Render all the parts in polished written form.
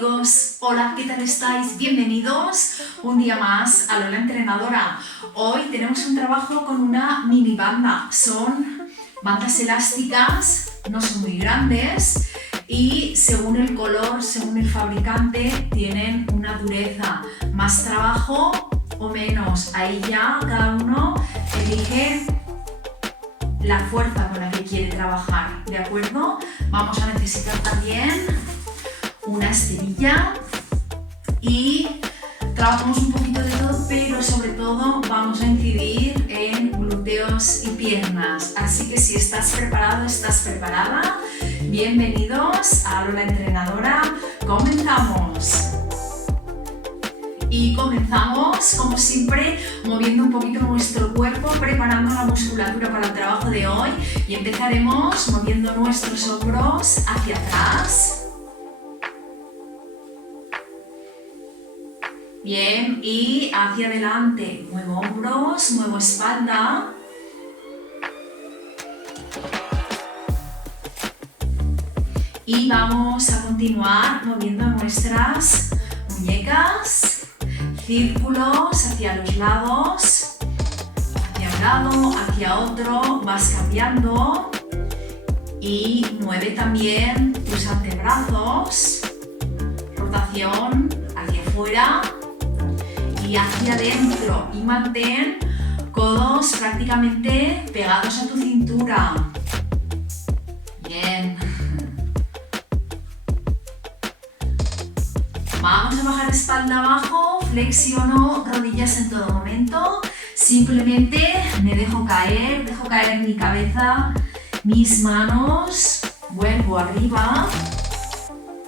amigos, hola, ¿qué tal estáis? Bienvenidos un día más a Lola Entrenadora. Hoy tenemos un trabajo con una mini banda. Son bandas elásticas, no son muy grandes y según el color, según el fabricante, tienen una dureza, más trabajo o menos. Ahí ya cada uno elige la fuerza con la que quiere trabajar, ¿de acuerdo? Vamos a necesitar también una esterilla y trabajamos un poquito de todo, pero sobre todo vamos a incidir en glúteos y piernas. Así que si estás preparado, estás preparada, bienvenidos a Lola Entrenadora. Comenzamos. Y comenzamos, como siempre, moviendo un poquito nuestro cuerpo, preparando la musculatura para el trabajo de hoy. Y empezaremos moviendo nuestros hombros hacia atrás. Bien, y hacia adelante. Muevo hombros, muevo espalda. Y vamos a continuar moviendo nuestras muñecas. Círculos hacia los lados, hacia un lado, hacia otro, vas cambiando y mueve también tus antebrazos, rotación hacia afuera y hacia adentro y mantén codos prácticamente pegados a tu cintura. Bien. Vamos a bajar espalda abajo, flexiono rodillas en todo momento, simplemente me dejo caer mi cabeza, mis manos, vuelvo arriba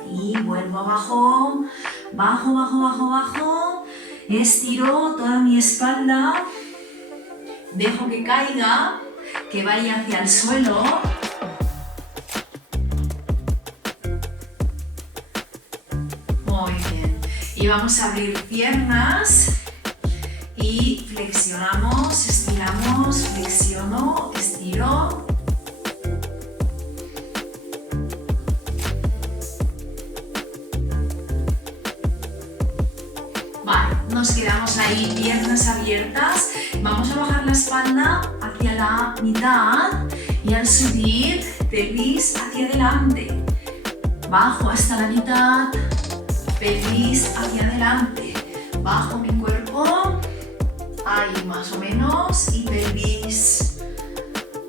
y vuelvo abajo, bajo, bajo, bajo, bajo, estiro toda mi espalda, dejo que caiga, que vaya hacia el suelo. Muy bien. Y vamos a abrir piernas y flexionamos, estiramos, flexiono, estiro. Vale, nos quedamos ahí, piernas abiertas. Vamos a bajar la espalda hacia la mitad y al subir, pelvis hacia adelante. Bajo hasta la mitad. Pelvis hacia adelante, bajo mi cuerpo, ahí más o menos, y pelvis,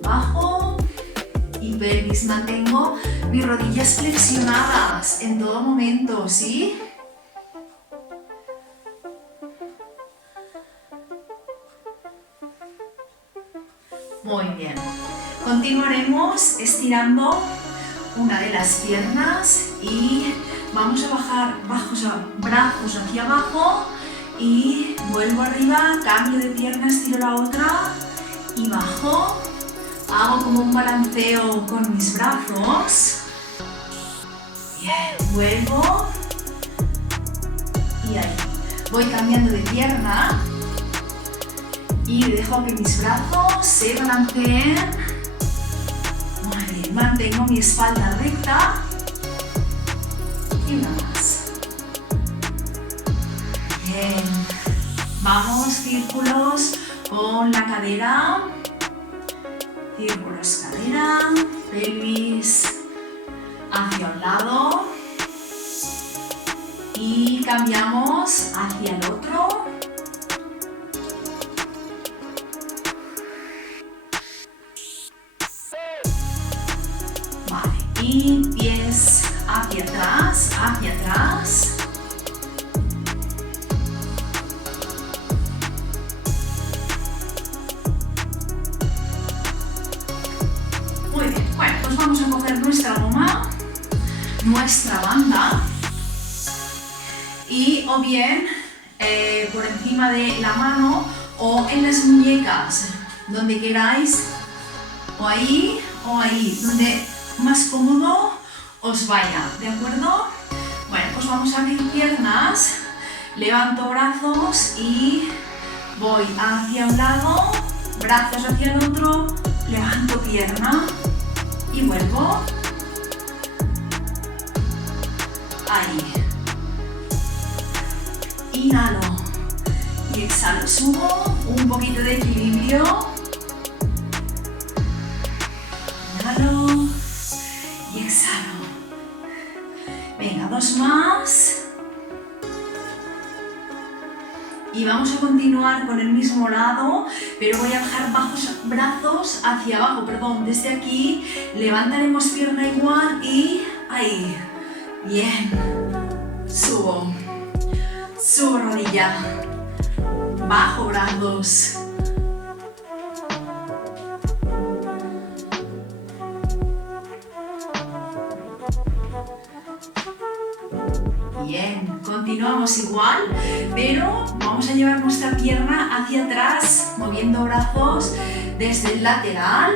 bajo, y pelvis, mantengo mis rodillas flexionadas en todo momento, ¿sí? Muy bien, continuaremos estirando una de las piernas y vamos a bajar brazos hacia abajo y vuelvo arriba, cambio de pierna, estiro la otra y bajo. Hago como un balanceo con mis brazos. Bien, vuelvo y ahí. Voy cambiando de pierna y dejo que mis brazos se balanceen. Muy bien, mantengo mi espalda recta. Y una más. Bien. Vamos, círculos con la cadera. Círculos, cadera, pelvis hacia un lado. Y cambiamos hacia el otro. Vale. Y pies hacia atrás, hacia atrás. Muy bien, bueno, pues vamos a coger nuestra goma, nuestra banda y o bien por encima de la mano o en las muñecas, donde queráis, o ahí, donde más cómodo os vaya, ¿de acuerdo? Bueno, pues vamos a abrir piernas, levanto brazos y voy hacia un lado, brazos hacia el otro, levanto pierna y vuelvo. Ahí. inhalo y exhalo, subo, un poquito de equilibrio, inhalo y exhalo. Venga, dos más. Y vamos a continuar con el mismo lado, pero voy a bajar brazos hacia abajo, perdón, desde aquí. Levantaremos pierna igual y ahí. Bien. Subo. Subo rodilla. Bajo brazos. Bien, continuamos igual, pero vamos a llevar nuestra pierna hacia atrás, moviendo brazos desde el lateral.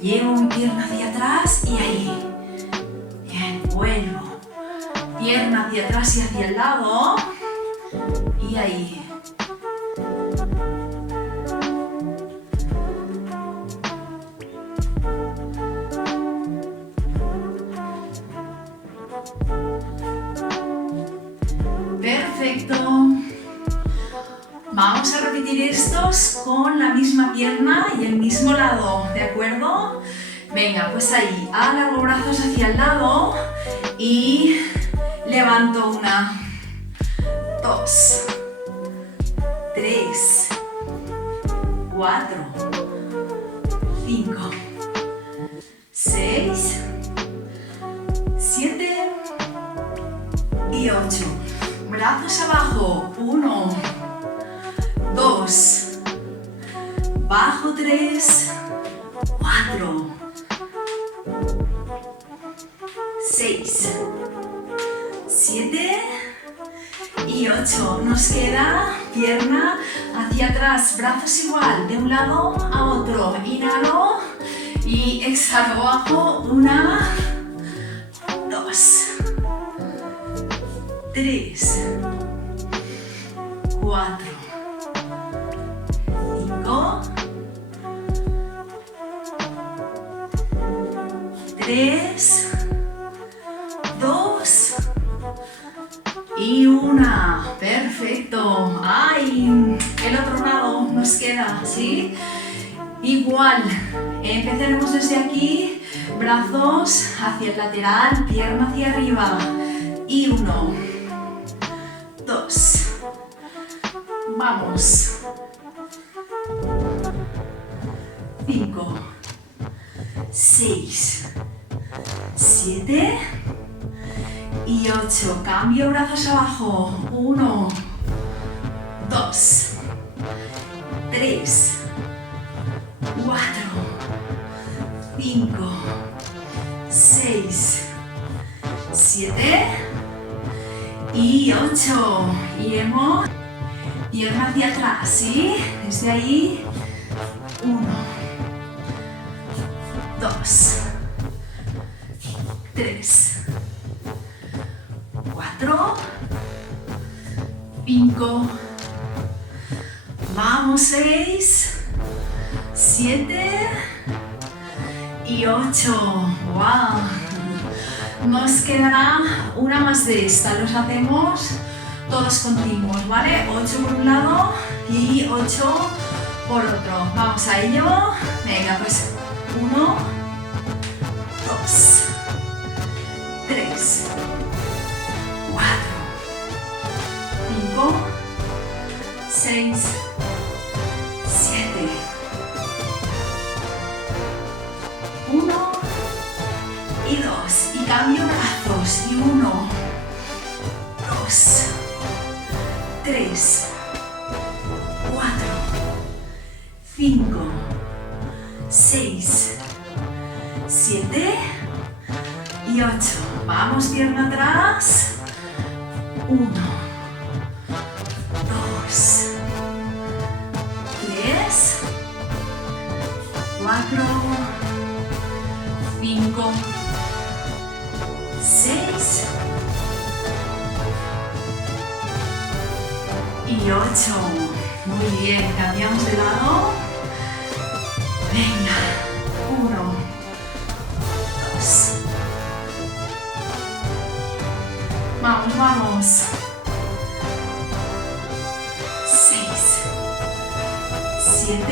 Llevo mi pierna hacia atrás y ahí. Bien, vuelvo. Pierna hacia atrás y hacia el lado. Y ahí. Perfecto. Vamos a repetir estos con la misma pierna y el mismo lado, ¿de acuerdo? Venga, pues ahí, alargo brazos hacia el lado y levanto una, 2, 3, 4, 5, 6, 7 y 8. Brazos abajo, 1, 2, bajo 3, 4, 6, 7 y 8. Nos queda pierna hacia atrás, brazos igual, de un lado a otro. Inhalo y exhalo abajo, 1, 2, 3, 4, 5, 3, 2 y 1. Perfecto. ¡Ay! El otro lado nos queda, ¿sí? Igual. Empezaremos desde aquí. Brazos hacia el lateral, pierna hacia arriba. Y 1, 2. Vamos. 5, 6, 7 y 8. Cambio brazos abajo. 1, 2, 3, 4, 5, 6, 7 y 8. Y hemos pierna hacia atrás, ¿sí? Desde ahí. 1, 2, 3, 4, 5, vamos, 6, 7 y 8. ¡Wow! Nos quedará una más de esta. Los hacemos todos continuos, ¿vale? 8 por un lado y 8 por otro. Vamos a ello. Venga, pues 1, 2, 3, 4, 5, 6, 7, 1 y 2. Y cambio brazos. Y 1, 2, 3, 4, 5, 6, 7 y 8. Vamos, pierna atrás. 1, 2, 3, 4, 5, 6 y 8. Muy bien, cambiamos de lado. Venga, 1, 2. Vamos, vamos. 7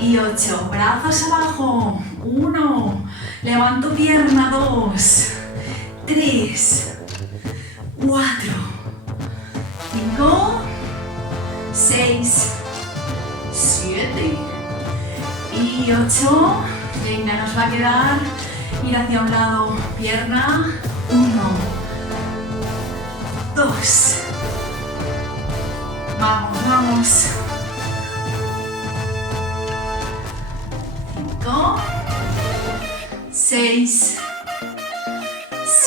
y 8. Brazos abajo. 1. Levanto pierna. 2, 3, 4, 5, 6, 7 y 8. Venga, nos va a quedar ir hacia un lado, pierna. 1, 2. Vamos, vamos. 5, 6,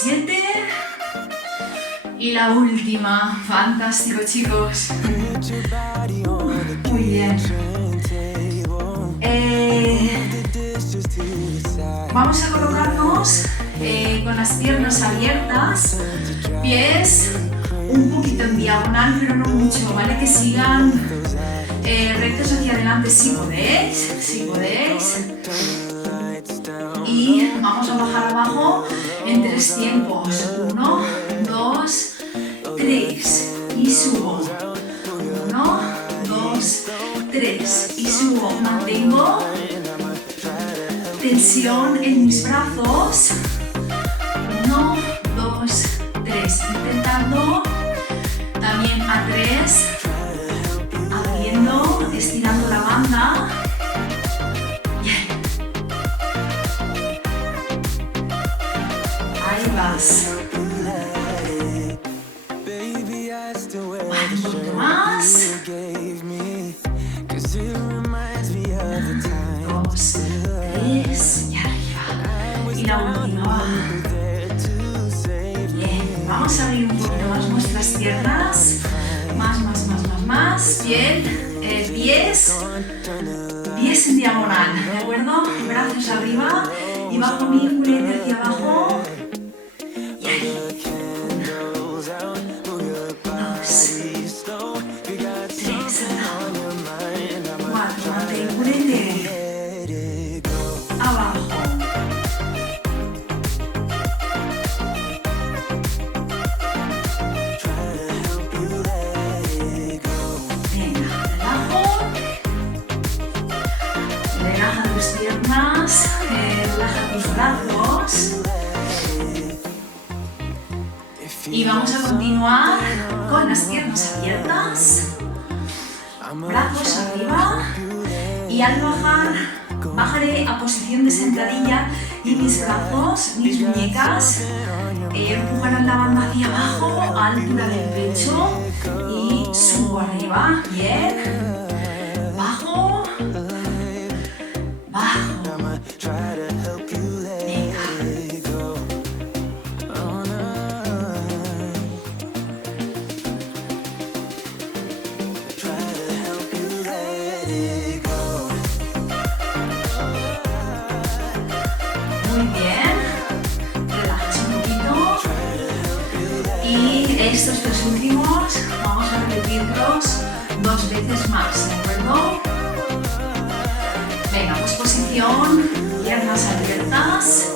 7 y la última. Fantástico, chicos. Muy bien. Vamos a colocarnos con las piernas abiertas, pies un poquito en diagonal, pero no mucho, ¿vale? Que sigan rectos hacia adelante si podéis, Y vamos a bajar abajo en 3 tiempos. 1, 2, 3 y subo. 1, 2, 3 y subo. Mantengo tensión en mis brazos. 1, 2, 3. Intentando también a 3. Abriendo, estirando la banda. Bien. Ahí vas. Un poquito más. 2, 3 y arriba. Y la última. Bien, vamos a abrir un poquito más nuestras piernas. Más. Bien, pies en diagonal, ¿de acuerdo? Brazos arriba y bajo mi culete hacia abajo. Y ahí. 1, 2, 3, 4, mantén culete. Abajo. Relaja tus brazos y vamos a continuar con las piernas abiertas, brazos arriba y al bajar bajaré a posición de sentadilla y mis brazos, mis muñecas empujarán la banda hacia abajo a altura del pecho y subo arriba. Bien, bajo. Muy bien, relajas un poquito y estos 3 últimos vamos a repetirlos 2 veces más, ¿de acuerdo? Venga, pues posición, piernas abiertas.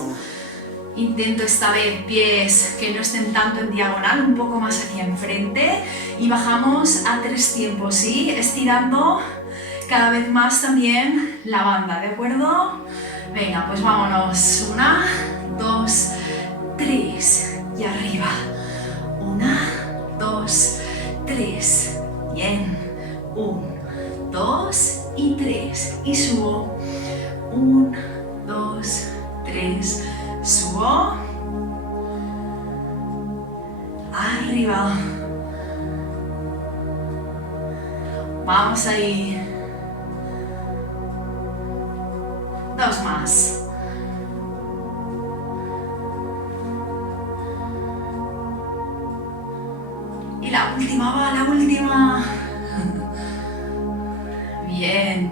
Intento esta vez pies que no estén tanto en diagonal, un poco más hacia enfrente y bajamos a 3 tiempos, ¿sí? Estirando cada vez más también la banda, ¿de acuerdo? Venga, pues vámonos. 1, 2, 3 y arriba. 1, 2, 3. Bien. 1, 2 y 3. Y subo. 1, 2, 3. Subo. Arriba. Vamos ahí. 2 más. Y la última va, la última. Bien.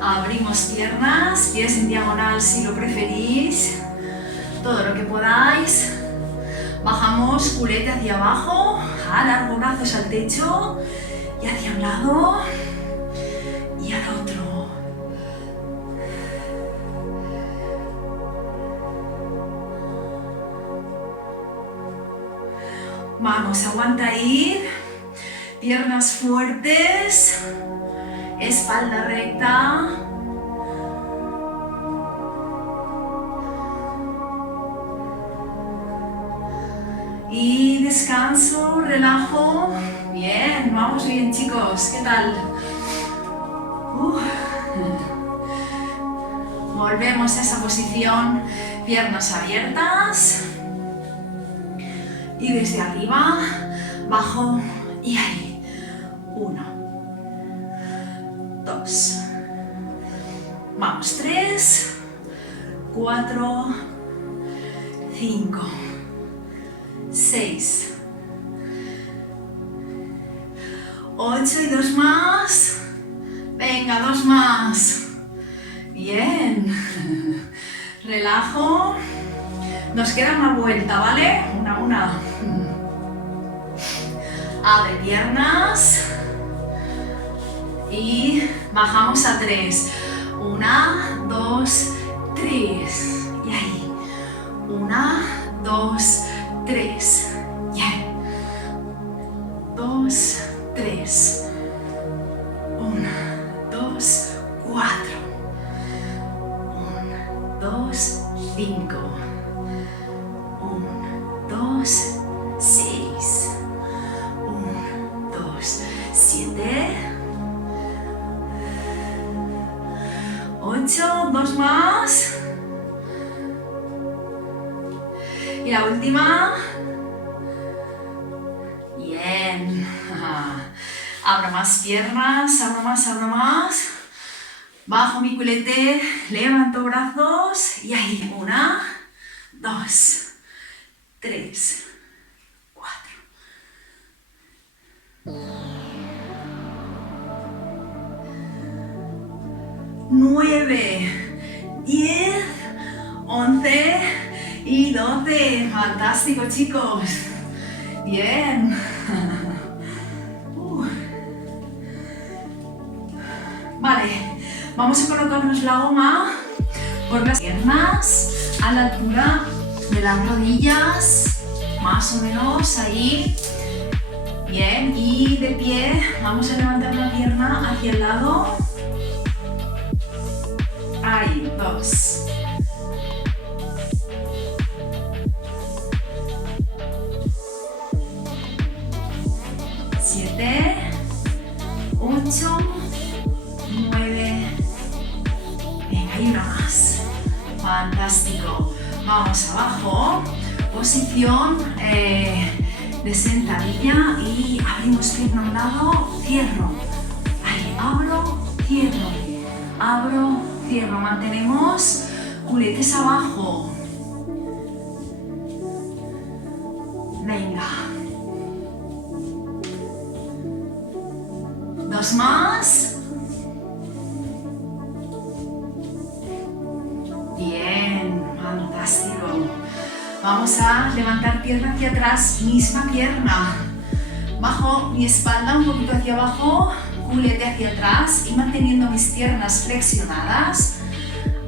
Abrimos piernas, pies en diagonal si lo preferís. Todo lo que podáis. Bajamos culete hacia abajo. Alargo brazos al techo. Y hacia un lado. Y al otro. Vamos, aguanta ir, piernas fuertes espalda recta. Y descanso, relajo. Bien, vamos bien chicos, ¿qué tal? Volvemos a esa posición, piernas abiertas. Y desde arriba, bajo y ahí. 1, 2. Vamos, 3, 4, 5, 6, 8 y 2 más. Venga, 2 más. Bien. Relajo. Nos queda una vuelta, ¿vale? Una. Abre piernas. Y bajamos a 3. 1, 2, 3. Y ahí. 1, 2, 3. Y ahí. 2, 3. 1, 2, 4. 1, 2, 5. 1, 2, 6. 1, 2, 7. 8, 2 más. Y la última. Bien. Abro más piernas, abro más. Bajo mi culete, levanto brazos y ahí. 1, 2, 3, 4. 9, 10, 11 y 12. Fantástico, chicos. Bien. Vale, vamos a colocarnos la goma por las piernas a la altura de las rodillas, más o menos ahí. Bien, y de pie vamos a levantar la pierna hacia el lado. Ahí, 2. 7, 8, 9. Venga, y una más. Fantástico. Vamos abajo. Posición de sentadilla y abrimos pierna a un lado, cierro. Ahí, abro, cierro. Abro, cierro. Mantenemos culetes abajo. Venga. 2 más. Bien, fantástico. Vamos a levantar pierna hacia atrás, misma pierna. Bajo mi espalda un poquito hacia abajo, culete hacia atrás y manteniendo mis piernas flexionadas.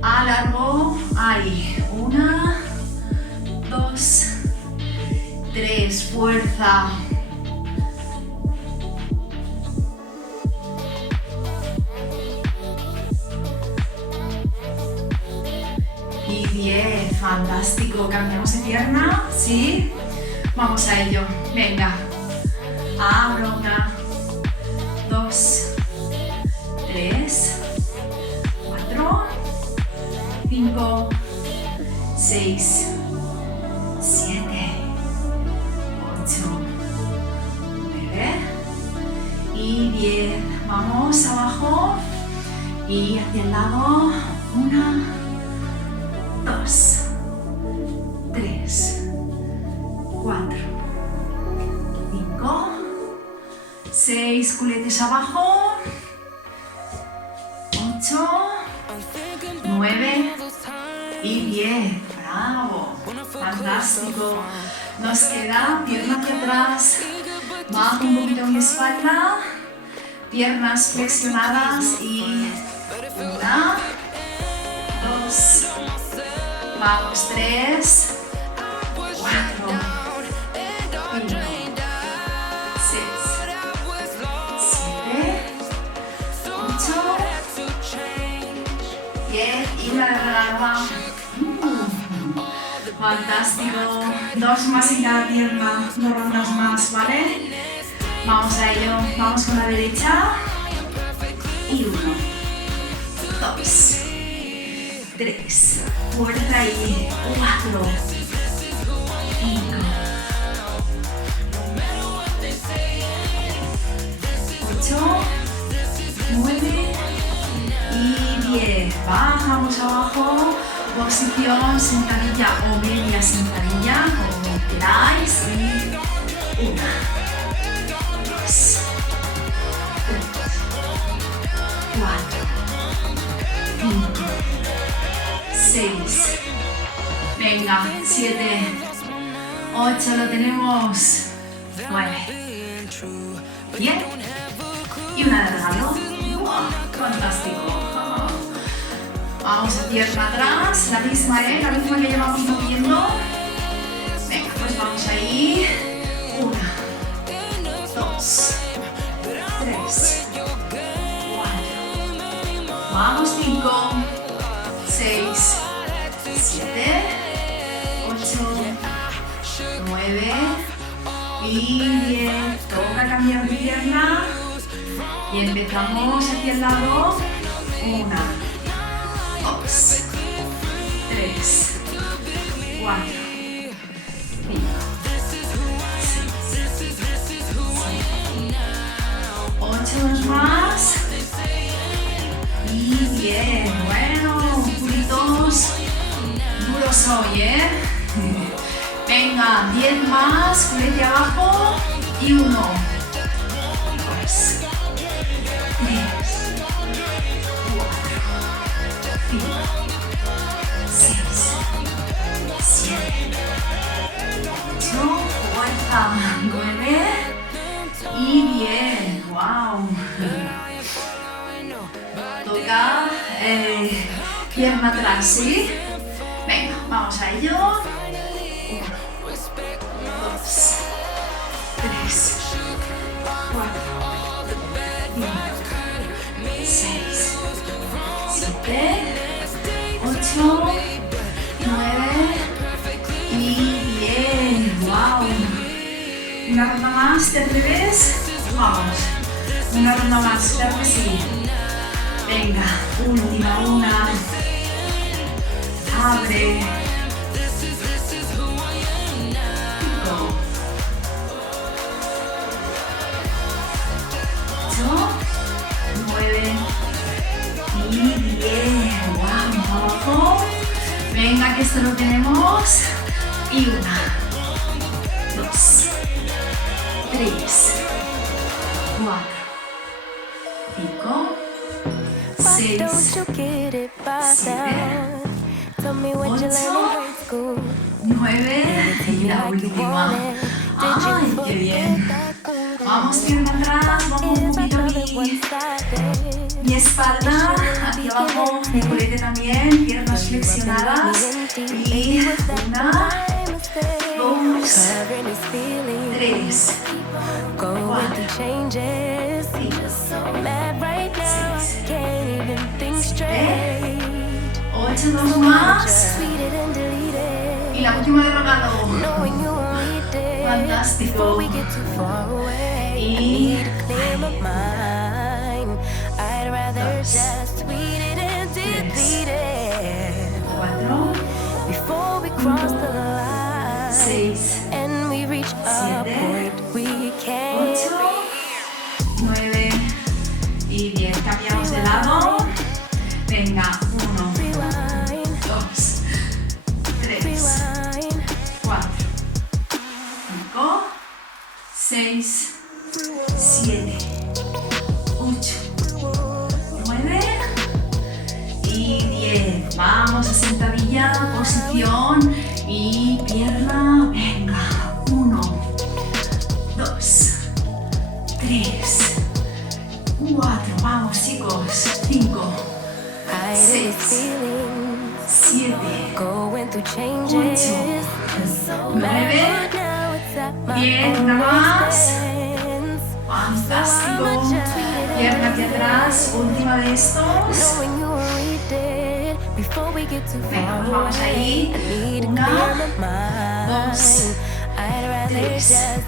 Alargo, ahí. 1, 2, 3, fuerza. Y 10, fantástico. Cambiamos de pierna, ¿sí? Vamos a ello. Venga. Abro 1, 2, 3, 4, 5, 6, 7, 8, 9 y 10. Vamos abajo y hacia el lado. 1, 2, 3, 4, 5, 6, culetes abajo. 8, 9 y 10. ¡Bravo! Fantástico. Nos queda pierna hacia atrás. Bajo un poquito mi espalda. Piernas flexionadas y 1, 2, vamos, 3, 4, 5, 6, 7, 8, Y una de regalo, va. Fantástico. 2 más en cada pierna, 2 rondas más, ¿vale? Vamos a ello. Vamos con la derecha. Y 1, 2, 3. Fuerza ahí. 4, 5, 8, 9 y 10. Bajamos abajo. Posición sentadilla o media sentadilla, como queráis. Y 1, 2, 3, 4, 5, 6. Venga, 7, 8, lo tenemos. 9, 10. Y una de regalo. ¡Wow! Fantástico. Vamos a pierna atrás, la misma que llevamos moviendo. Venga, pues vamos ahí. 1, 2, 3, 4. Vamos, 5, 6, 7, 8, 9 y 10. Toca cambiar de pierna. Y empezamos hacia el lado. 1, 2, 3, 4, 5, 6, 7, 8 más. Y 10. Bueno, culitos duros hoy, ¿eh? Venga, 10 más, culete abajo. Y 1, 2, 3, 5, 6, 7, 8, fuerza, 9 y 10. ¡Wow! Toca pierna atrás, ¿sí? Venga, vamos a ello. 1, 2, 3, 4, 5, 6, 7, 8, 9 y 10. ¡Wow! Una ronda más, ¿te atreves? Vamos. Una ronda más, claro que sí. Venga, última, una. Abre. 5, 8, 9 y 10. Wow, abajo. Venga, que esto lo tenemos. Y 1, 2, 3, 4, 5, 6, 7, 8, 9 y la última. ¡Ay, qué bien! Vamos pierna atrás, vamos un poquito mi espalda hacia abajo, mi culete también, piernas flexionadas. Y 1, 2, 3, 4, 5, 6, 7, 8, 2 más. Y la última de regalo. Fantástico. Y 2, 3, 4, 6, 7, 8, 9 y 10. Cambiamos de lado. Venga, 1, 2, 3, 4, 5, 6, 7, 8, 9 y 10. Vamos a sentadilla, posición y pierna. Venga, 1, 2, 3, 4. Vamos, chicos. 5, 6, 7, 8, 9, 10. Una más. Fantástico. Pierna hacia atrás. Última de estos. Venga, vamos ahí. 1, 2, 3, 4,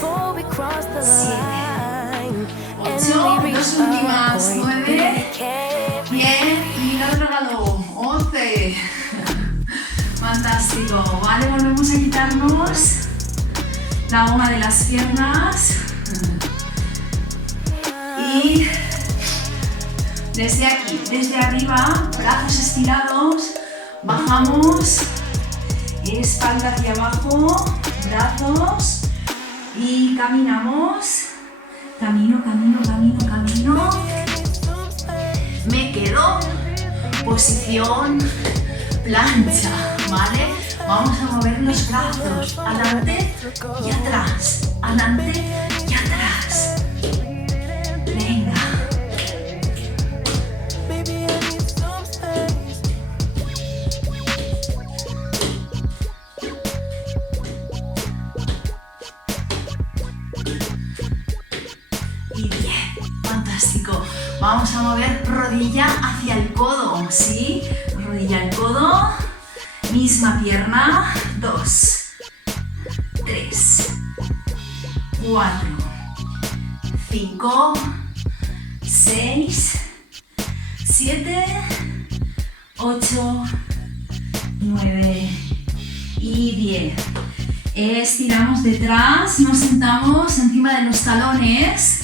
5, 6, 7, 8, dos últimas, 9, bien, y el otro lado, 11. Fantástico, vale, volvemos a quitarnos la goma de las piernas y desde aquí, desde arriba, brazos estirados, bajamos, espalda hacia abajo, brazos y caminamos, camino, me quedo, posición plancha, ¿vale? Vamos a mover los brazos, adelante y atrás, adelante y atrás. Venga. Y bien, fantástico. Vamos a mover rodilla hacia el codo, ¿sí? Rodilla al codo, misma pierna, 2, 3, 4, 5, 6, 7, 8, 9 y 10. Estiramos detrás, nos sentamos encima de los talones.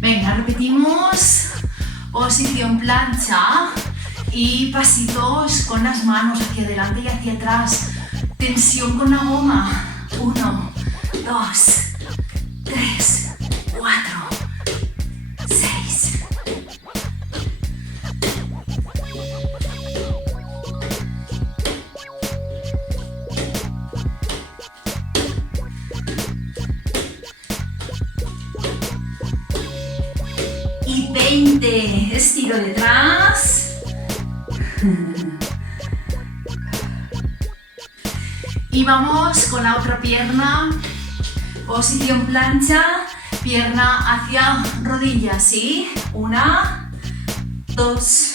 Venga, repetimos, posición plancha y pasitos con las manos hacia adelante y hacia atrás. Tensión con la goma. 1, 2, 3, 4, 6. Y 20, estiro detrás. Y vamos con la otra pierna, posición plancha, pierna hacia rodilla, ¿sí? 1, 2,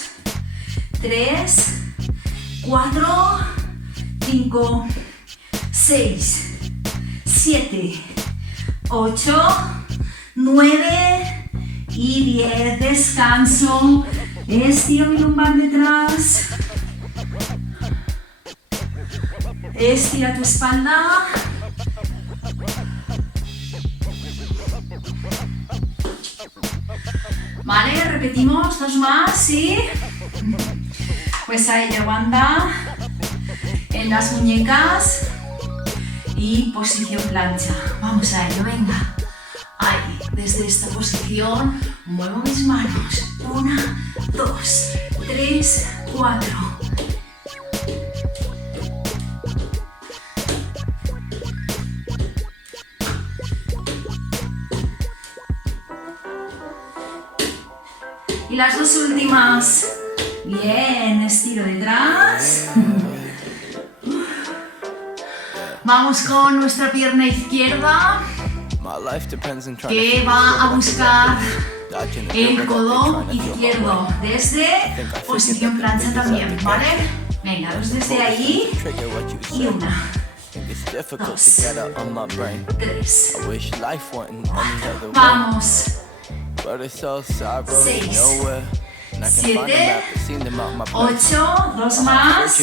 3, 4, 5, 6, 7, 8, 9 y 10, descanso, estiro mi lumbar detrás, estira tu espalda, vale, repetimos, 2 más, ¿sí? Pues a ello, banda en las muñecas y posición plancha, vamos a ello, venga. Ahí, desde esta posición, muevo mis manos. 1, 2, 3, 4. Y las dos últimas. Bien, estiro detrás. Vamos con nuestra pierna izquierda, que va a buscar el codo izquierdo desde posición plancha también, ¿vale? Venga, dos desde ahí y 1, 2, 3, 4, vamos, 6, 7, 8, 2 más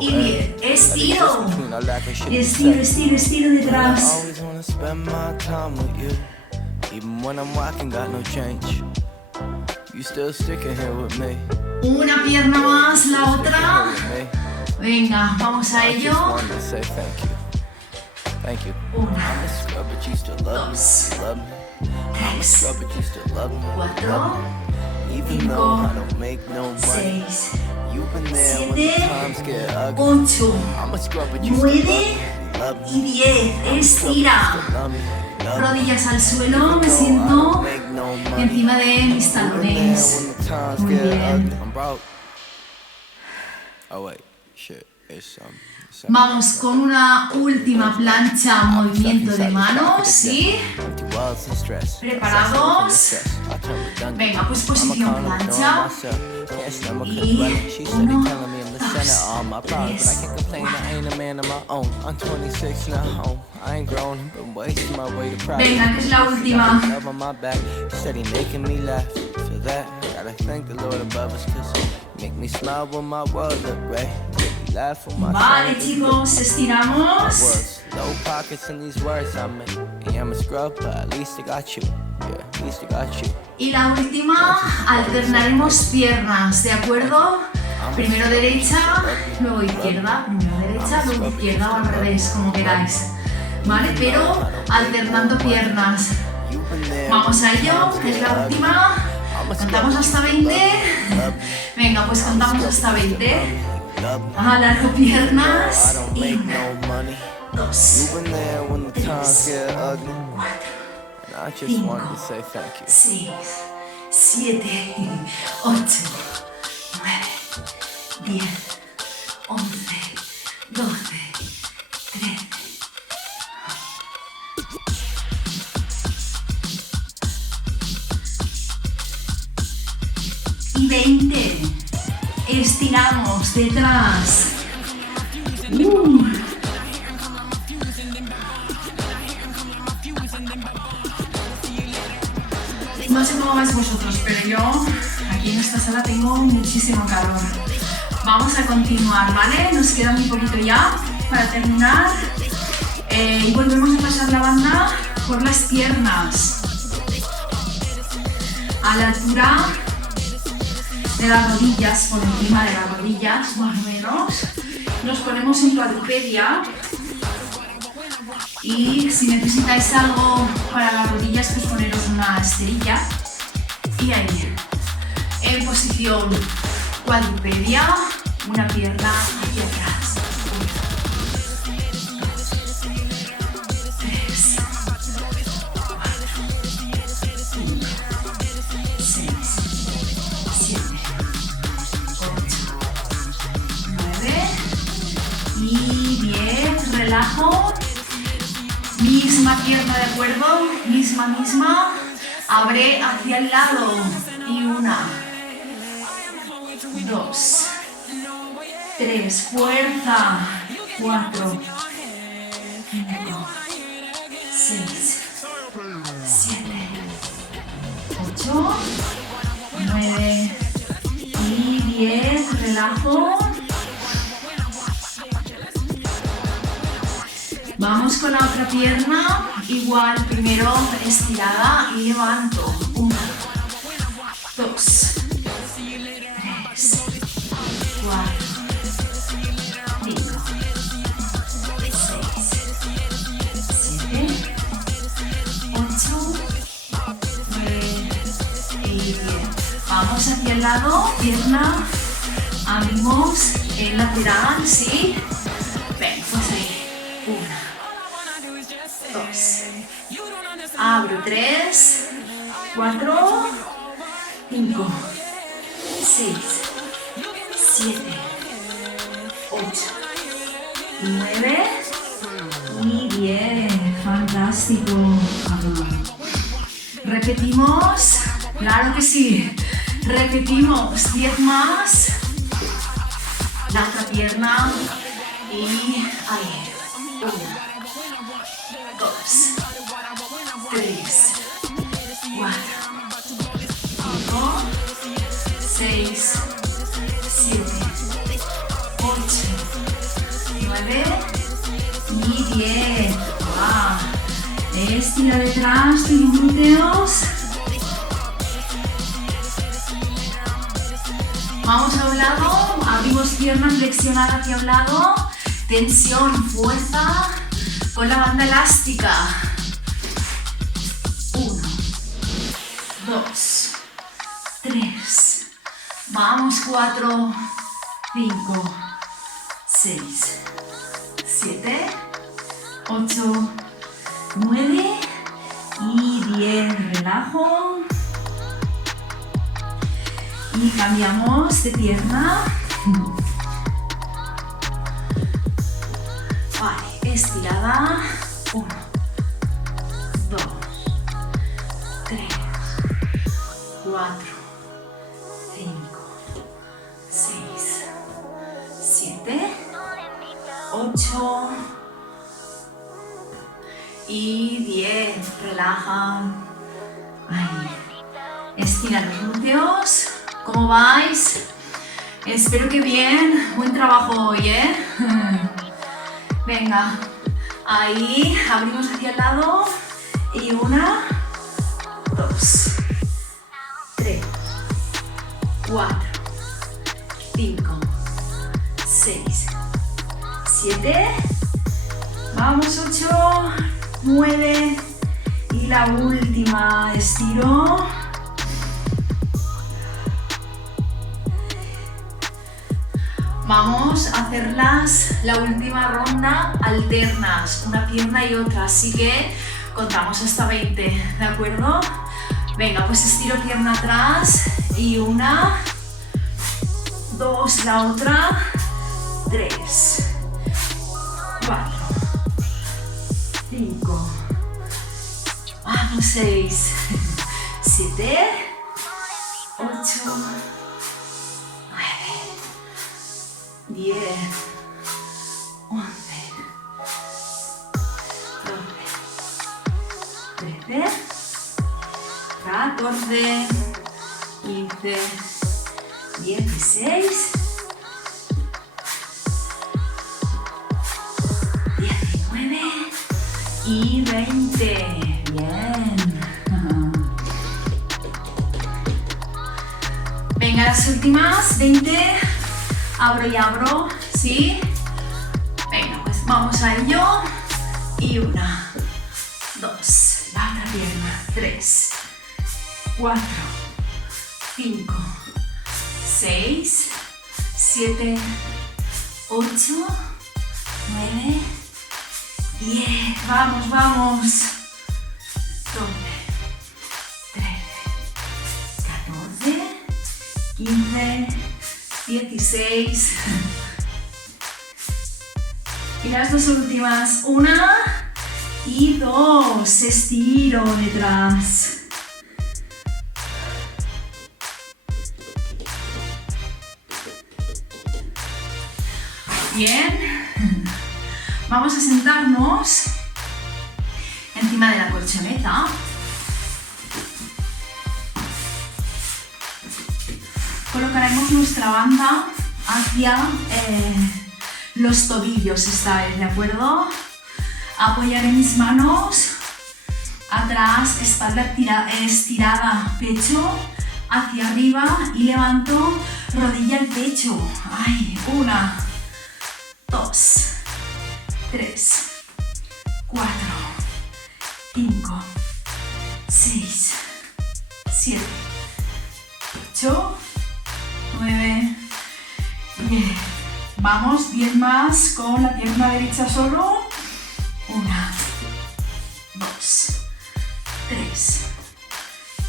y 10. Estiro, estiro, estiro, estiro detrás. Una pierna más, la otra. Venga, vamos a ello. 1, 2, 3, 4, 5, 6, 7, 8, 9 y 10. Estira. Rodillas al suelo, me siento encima de mis talones. Muy bien. Oh wait, shit. Vamos con una última plancha, movimiento de manos, ¿sí? ¿Preparados? Venga, pues posición plancha. Y 1, 2, 3, 4. Venga, que es la última. Vale, chicos, estiramos. Y la última, alternaremos piernas, ¿de acuerdo? Primero derecha, luego izquierda, primero derecha, luego izquierda o al revés, como queráis. ¿Vale? Pero alternando piernas. Vamos a ello, que es la última. Contamos hasta 20. Venga, pues contamos hasta 20. Alargo piernas. 1, 2, 3, 4, 5, 6, 7, 8, 9, 10, 11, 12, 13. Y 20. Estiramos detrás. No sé cómo vais vosotros, pero yo aquí en esta sala tengo muchísimo calor. Vamos a continuar, ¿vale? Nos queda muy poquito ya para terminar. Y volvemos a pasar la banda por las piernas. A la altura de las rodillas, por encima de las rodillas, más o menos. Nos ponemos en cuadrupedia. Y si necesitáis algo para las rodillas, pues poneros una esterilla. Y ahí, en posición cuadrupedia, una pierna hacia atrás. 1, 2, 3, 4, 5, 6, 7, 8, 9. Y 10, relajo. Misma pierna, ¿de acuerdo? Misma. Abre hacia el lado. Y 1, 2, 3, fuerza. 4, 5, 6, 7, 8, 9 y 10. Relajo. Vamos con la otra pierna, igual, primero estirada y levanto. 1, 2, 3, 4, 5, 6, 7, 8, 9 y 10. Vamos hacia el lado, pierna, abrimos el lateral, ¿sí? Ven, pues ahí. 1, 2, abro 3, 4, 5, 6, 7, 8, 9 y 10. Fantástico. Repetimos, claro que sí. Repetimos 10 más. La otra pierna y ahí. 1, 2, 3, 4, 5, 6, 7, 8, 9 y 10. ¡Wow! Estira detrás tus glúteos. Vamos a un lado, abrimos piernas, flexionar hacia un lado. Tensión, fuerza con la banda elástica. 1, 2, 3. Vamos, 4, 5, 6, 7, 8, 9 y 10. Relajo. Y cambiamos de pierna. otra. 1, 2, 3, 4, 5, 6, 7, 8 y 10. Relaja. Ahí. Estira los glúteos. ¿Cómo vais? Espero que bien. Buen trabajo hoy, ¿eh? Venga. Ahí. Abrimos hacia el lado. Y 1, 2, 3, 4, 5, 6, 7. Vamos, 8, 9. Y la última. Estiro. Vamos a hacerlas la última ronda alternas, una pierna y otra, así que contamos hasta 20, ¿de acuerdo? Venga, pues estiro pierna atrás y 1, 2, la otra, 3, 4, 5, vamos, 6, 7, 8, 10, 11, 12, 13, 14, 15, 16, 19 y 20. Bien. Venga, las últimas 20. Abro y abro, ¿sí? Venga, pues vamos a ello. Y 1, 2, la otra pierna, 3, 4, 5, 6, 7, 8, 9, 10. Vamos, vamos. 12, 13, 14, 15, 16. Y las dos últimas. 1 y 2. Estiro detrás. Bien. Vamos a sentarnos encima de la colchoneta. Colocaremos nuestra banda hacia los tobillos esta vez, ¿de acuerdo? Apoyaré mis manos atrás, espalda estirada, pecho hacia arriba y levanto rodilla al pecho. Ay, 1, 2, 3, 4, 5, 6, 7, 8, 9, 10. Vamos, 10 más con la pierna derecha solo. 1, 2, 3,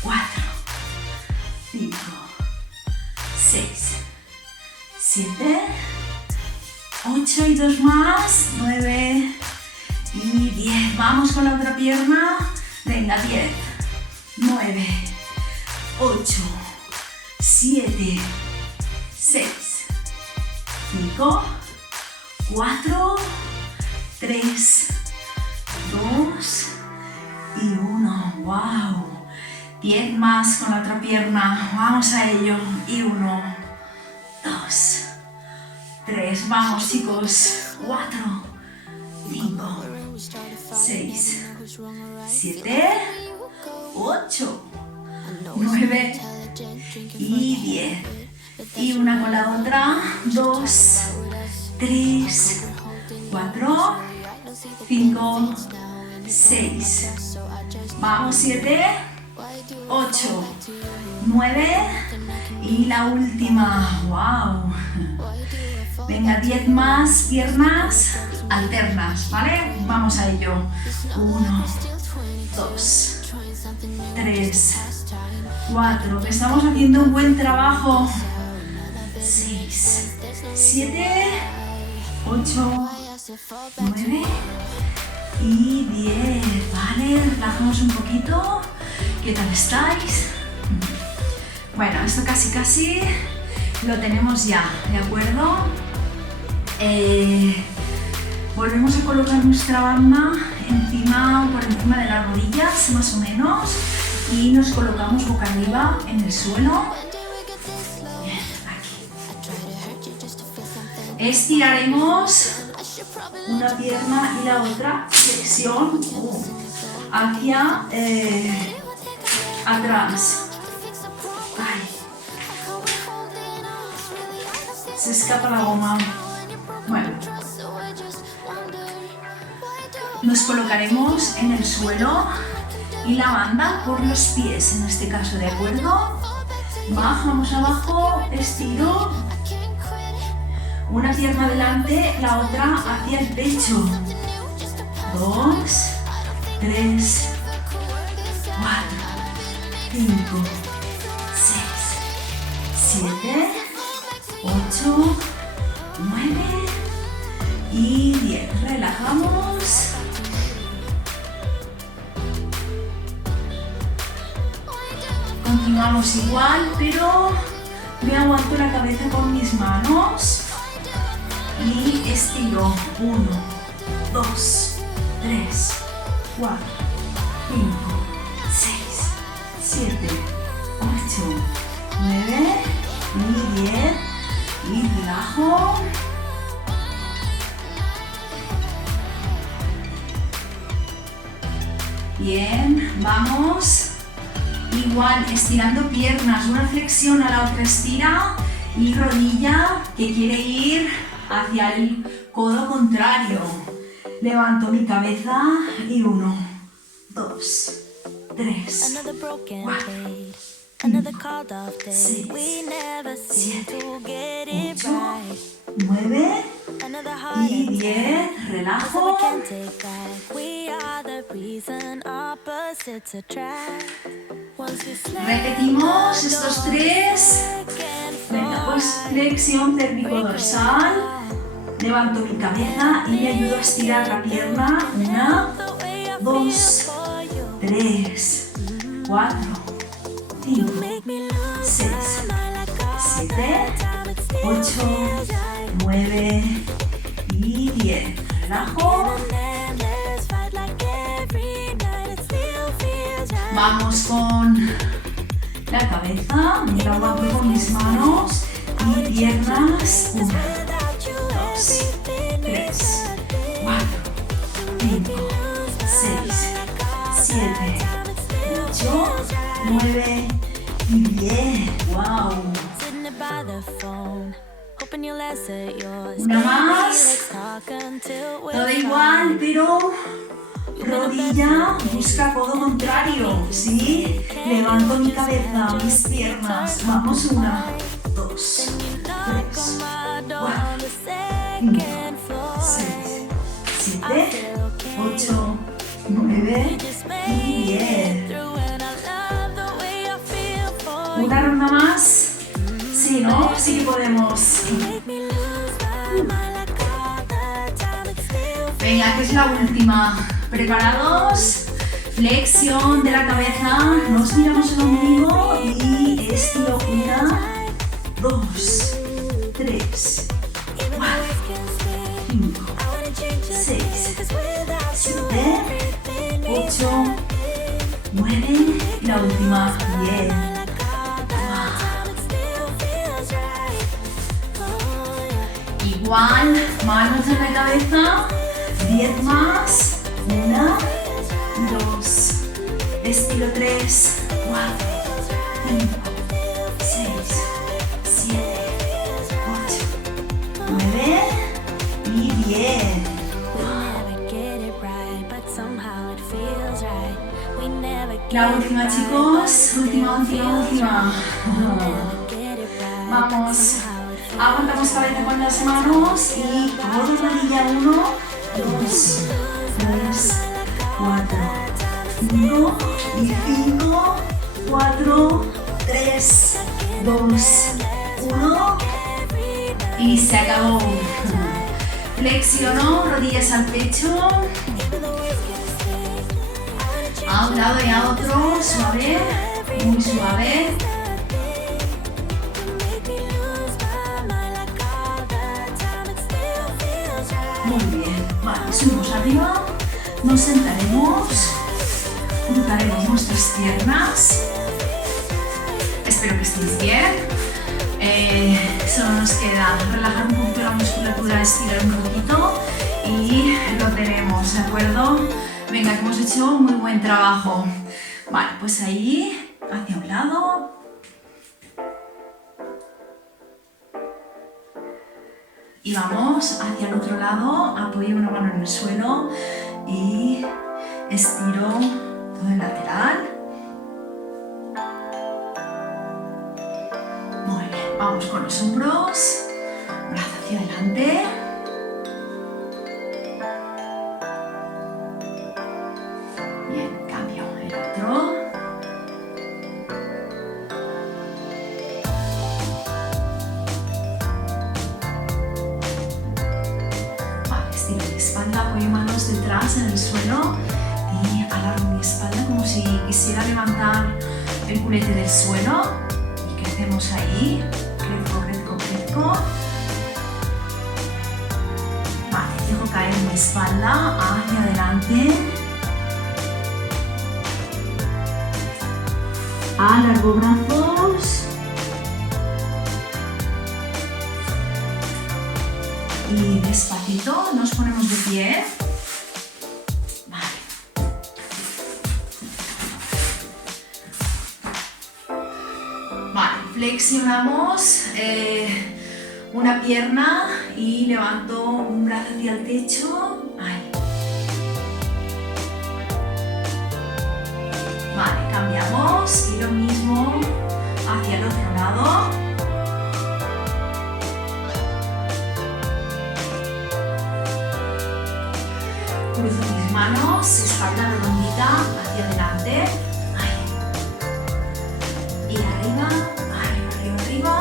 4, 5, 6, 7, 8 y 2 más. 9 y 10. Vamos con la otra pierna. Venga, 10, 9, 8, 7, 6, 5, 4, 3, 2 y 1. ¡Wow! 10 más con la otra pierna. Vamos a ello. Y 1, 2, 3. Vamos, chicos. 4, 5, 6, 7, 8, 9 y 10. Y una con la otra. 2, 3, 4, 5, 6. Vamos, 7, 8, 9 y la última. ¡Wow! Venga, 10 más piernas alternas, ¿vale? Vamos a ello. 1, 2, 3, 4. Que estamos haciendo un buen trabajo. 6, 7, 8, 9 y 10. Vale, relajamos un poquito. ¿Qué tal estáis? Bueno, esto casi lo tenemos ya, ¿de acuerdo? Volvemos a colocar nuestra banda por encima de las rodillas, más o menos, y nos colocamos boca arriba en el suelo. Bien, aquí. Estiraremos una pierna y la otra, flexión hacia atrás. Ay. Se escapa la goma. Bueno. Nos colocaremos en el suelo y la banda por los pies, en este caso, ¿de acuerdo? Bajamos abajo, estiro. Una pierna adelante, la otra hacia el pecho. 2, 3, 4, 5, 6, 7, 8, 9 y 10. Relajamos. Continuamos igual, pero me aguanto la cabeza con mis manos y estiro. 1, 2, 3, 4, 5, 6, 7, 8, 9 y 10 y relajo. Bien, vamos. Igual, estirando piernas, una flexión a la otra estira y rodilla que quiere ir hacia el codo contrario. Levanto mi cabeza y 1, 2, 3, 4, 5, 6, 7, 8, 9 y 10. Relajo. Repetimos estos 3. Venga, pues flexión cérvico-dorsal. Levanto mi cabeza y me ayudo a estirar la pierna. 1, 2, 3, 4, 5, 6, 7, 8, 9 y 10. Relajo. Vamos con la cabeza, me la aguanto con mis manos y piernas. 1, 2, 3, 4, 5, 6, 7, 8, 9 y 10. ¡Wow! Una más. Todo igual, pero rodilla busca codo contrario, ¿sí? Levanto mi cabeza, mis piernas. Vamos, 1, 2, 3, 4, 5, 6, 7, 8, 9 y 10. Una ronda más. Sí, ¿no? Sí que podemos. Venga, que es la última. ¿Preparados? Flexión de la cabeza. Nos miramos el ombligo y estiro. 1, 2, 3, 4, 5, 6, 7, 8, 9 y la última. 10. Igual, manos en la cabeza, 10 más, 1, 2, estiro 3, 4, 5, 6, 7, 8, 9 y 10. La última, chicos, última. Vamos. Aguantamos cabeza con las manos y codo, rodilla. 1, 2, 3, 4, 5 y 5, 4, 3, 2, 1 y se acabó. Flexionó, rodillas al pecho. A un lado y a otro, suave, muy suave. Muy bien, vale, subimos arriba, nos sentaremos, juntaremos nuestras piernas. Espero que estéis bien. Solo nos queda relajar un poquito la musculatura, estirar un poquito y lo tenemos, ¿de acuerdo? Venga, que hemos hecho muy buen trabajo. Vale, pues ahí, hacia un lado. Y vamos hacia el otro lado, apoyo una mano en el suelo y estiro todo el lateral. Muy bien, vamos con los hombros, brazo hacia adelante. Bien, cambio el otro. Estiro mi espalda, apoyo manos detrás en el suelo y alargo mi espalda como si quisiera levantar el culete del suelo y crecemos ahí, crezco, crezco, crezco. Vale, dejo caer mi espalda hacia adelante. Alargo brazos. Y despacito nos ponemos de pie. Vale. Vale, flexionamos una pierna y levanto un brazo hacia el techo. Ahí. Vale, cambiamos y lo mismo hacia el otro lado. Cruzo mis manos, espalda redondita hacia adelante. Ahí. Y arriba, arriba, arriba, arriba.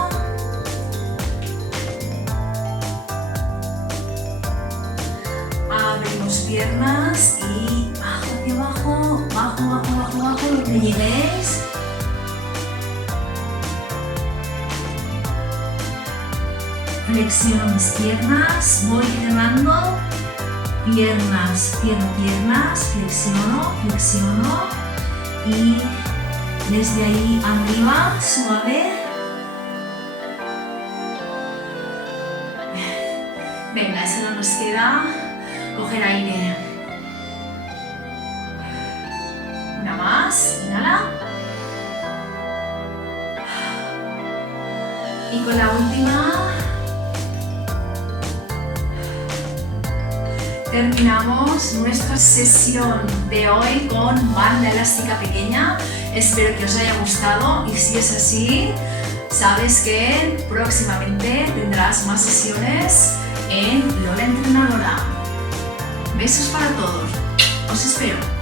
Abrimos piernas y bajo hacia abajo, bajo, bajo, bajo, bajo, lo que lleguéis. Flexiono mis piernas, voy cerrando. Piernas, cierro piernas, flexiono, flexiono y desde ahí arriba, suave. Venga, solo nos queda coger aire. Una más, inhala. Y con la última terminamos nuestra sesión de hoy con banda elástica pequeña. Espero que os haya gustado y si es así, sabes que próximamente tendrás más sesiones en Lola Entrenadora. Besos para todos. Os espero.